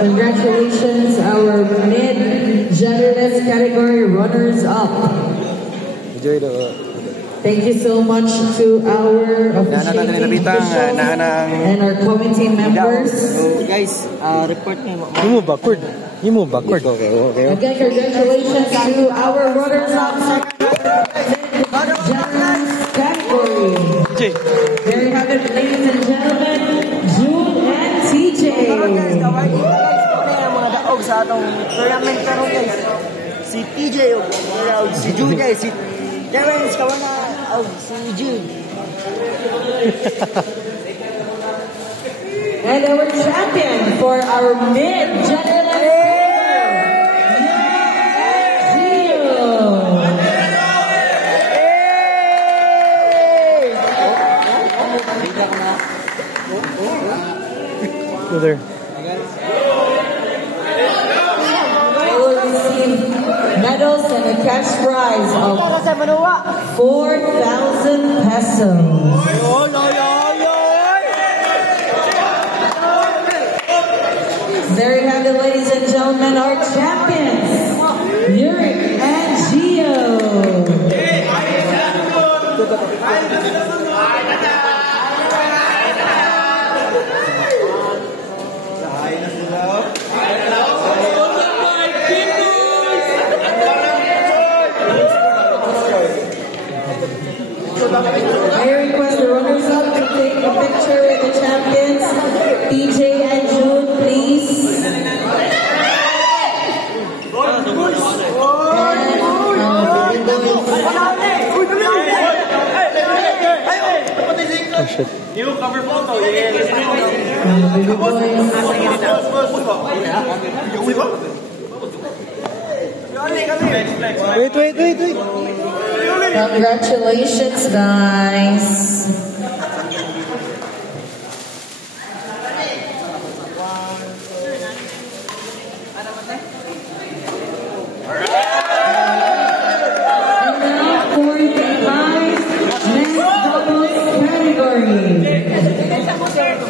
Congratulations, our mid-genderless category runners-up. Enjoy the... Thank you so much to our officiating officials and our committee members. So guys, report nyo. You move backward. Okay. Again, congratulations to our runners-up mid-genderless category. There you have it, ladies and gentlemen, June and TJ. Guys, mga daog sa atong tournament karon guys. Si TJ, si June, si Terence, kawana, si June. And our champion for our mid-genderless Go there. They will receive medals and a cash prize of 4,000 pesos. There you have it, ladies and gentlemen, our champions, Yurik and Gio. I request the runners-up to take a picture with the champions, DJ and June, please. Oh shit. You cover photo. Wait. Congratulations, guys.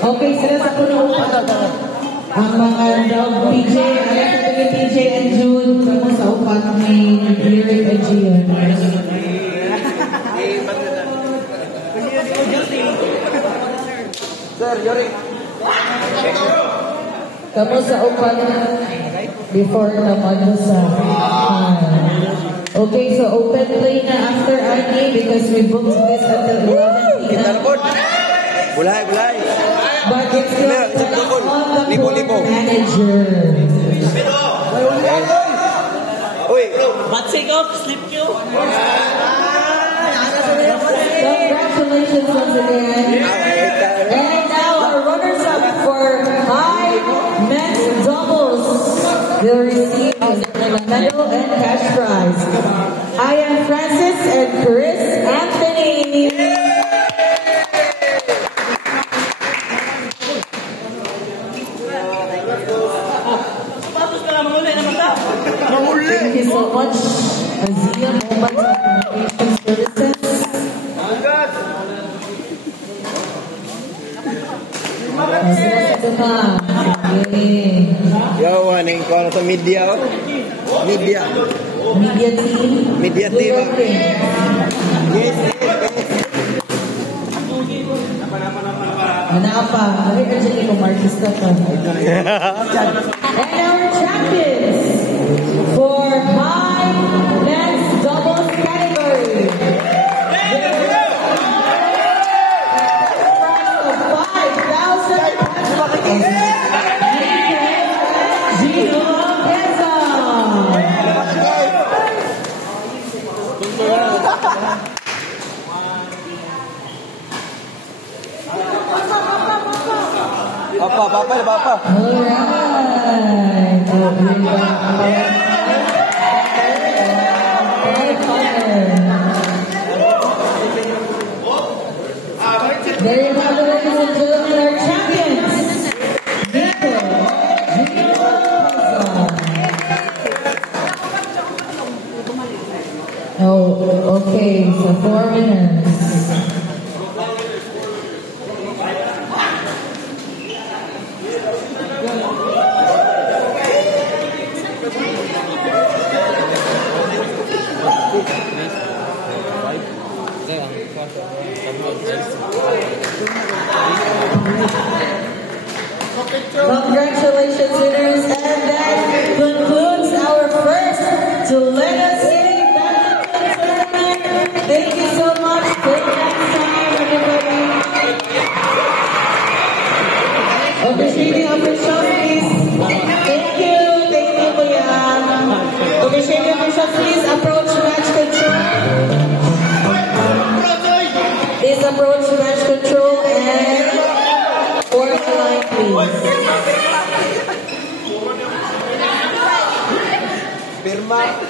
Okay, sila sa puno. Ang mga dog PJ, PJ and June, kamo sa upat ni Lyric and Gian. Sir, Yuri. Kamo sa upat before naman sa okay, so open play na after RD because we booked this until 11 p.m. Bulay. But it's still on the court manager. Uy, Matsik up, slip you. Congratulations once again. And now our runners-up for high men's doubles will receive a medal and cash prize. I am Francis and Chris Anthony. Thank you so much, Azia Mobile Communication Services. yo, aning ko sa media. Media team. Yes. Manapa, nagkakasya ko Marquista ka. And our champions for high men's doubles category. Papa. Alright. There you have it, ladies and gentlemen, our champions. Oh, okay, so 4 winners. Congratulations, winners, and that concludes our first Toledo City Badminton Tournament. Thank you so much. Till next time, everybody. Appreciating officials, please. Thank you, Kuya. Appreciating officials, please approach match control. Please approach match control and form the line, please. Pirma.